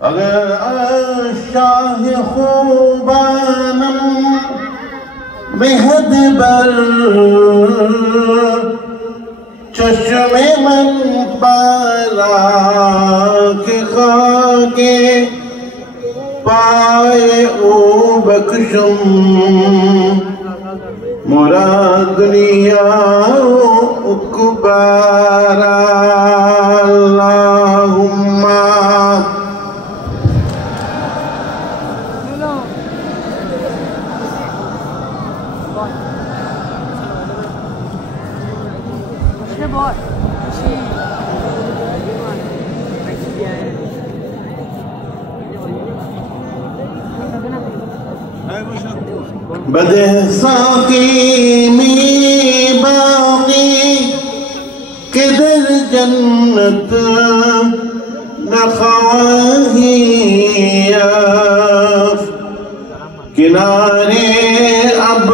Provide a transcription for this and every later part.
अगर शाह खूबानम बेहद बर चश्मे मन पारा के खाके पाए ओ बख्शुम मोरा दुनिया उकबारा अल्लाहुम्मा बदसाकी में बाकी किधर जन्नत न ख्वाही किनारे अब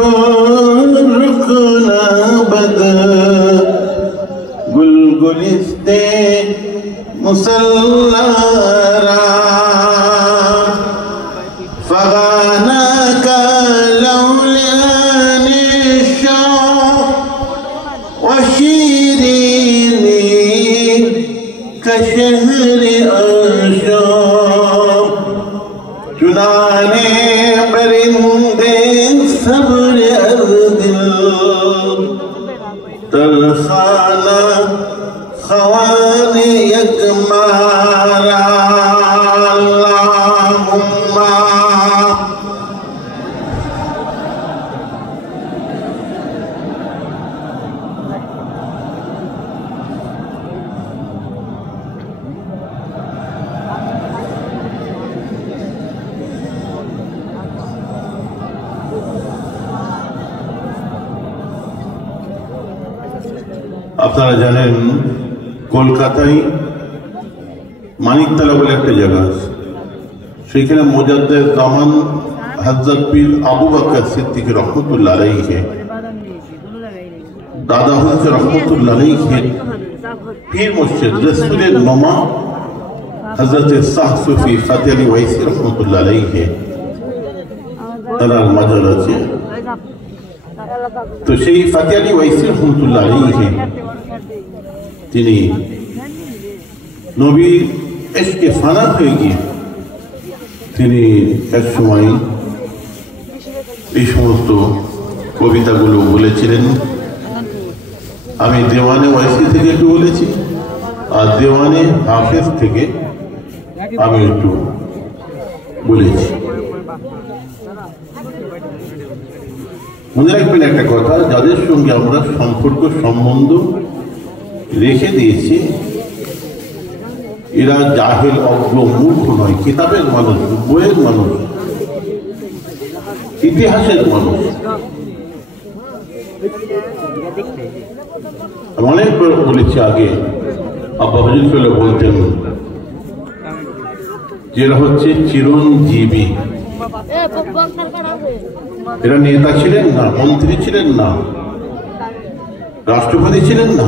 रुकना बद गुलगुलिस्ते मुसल्लारा फगाना का लौलाने शौक़ वशीरीनी कशहर अशौक़ चुनाने परिंदे सब्र दिल तरखाना खवाने यकमारा अल्लाहुम्मा আপনারা জানেন কলকাতায় মানিকতলা বলে একটা জায়গা আছে, সেখানে মুজাদ্দেদ জামান হযরত পীর আবু বকর সিদ্দিক রহমতুল্লাহ আলাইহি দাদা হচ্ছে রহমতুল্লাহ আলাইহি পীর মুর্শিদ রাসূলের মামা হযরত শাহ সুফি ফাতেহ আলী ওয়াইসি রহমতুল্লাহ আলাইহি তার মাজার আছে। তো সেই ফাতেহ আলী ওয়াইসি রহমতুল্লাহ আলাইহি তিনি নবী ইশকে ফানা হয়ে গিয়ে তিনি এক সময় এই সমস্ত কবিতাগুলো বলেছিলেন। আমি দেওয়ানে ওয়াইসি থেকে একটু বলেছি, আর দেওয়ানে হাফেজ থেকে আমি একটু বলেছি। মনে রাখবেন একটা কথা, যাদের সঙ্গে আমরা সম্পর্ক সম্বন্ধ রেখে দিয়েছি এরা জাহেল অজ্ঞ মূর্খ নয়, কিতাবের মানুষ, বইয়ের মানুষ, ইতিহাসের মানুষ। অনেক বলেছি আগে, আব্বা হুজুর ফেলে বলতেন যে এরা হচ্ছে চিরঞ্জীবী। এরা নেতা ছিলেন না, মন্ত্রী ছিলেন না, রাষ্ট্রপতি ছিলেন না,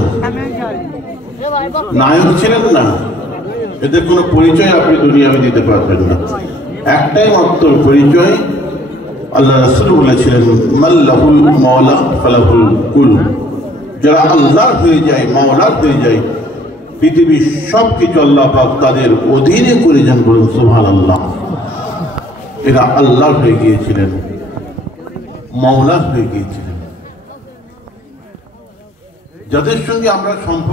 নায়ক ছিলেন না, এদের কোনো পরিচয় আপনি দুনিয়াতে দিতে পারবেন না। একটাই মাত্র পরিচয়, আল্লাহ রাসূল বলেছিলেন মাল্লাহুল মাওলা ফালাহুল কুল। যারা আল্লাহ হয়ে যায়, মাওলা হয়ে যায়, পৃথিবীর সব কিছু আল্লাহ পাক তাদের অধীনে করে যান। বলুন সুবহানাল্লাহ। এরা আল্লাহ হয়ে গিয়েছিলেন, মাওলা হয়ে গিয়েছিলেন। যাদের সঙ্গে আমরা সম্পর্ক